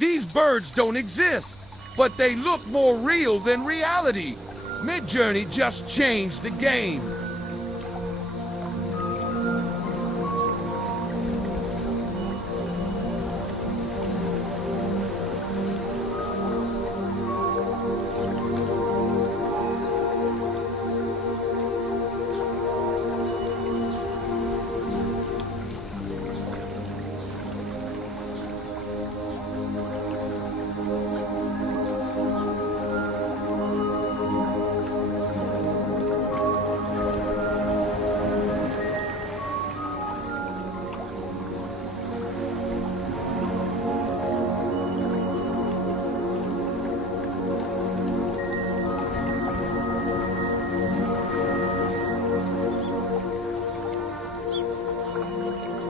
These birds don't exist, but they look more real than reality. MidJourney just changed the game.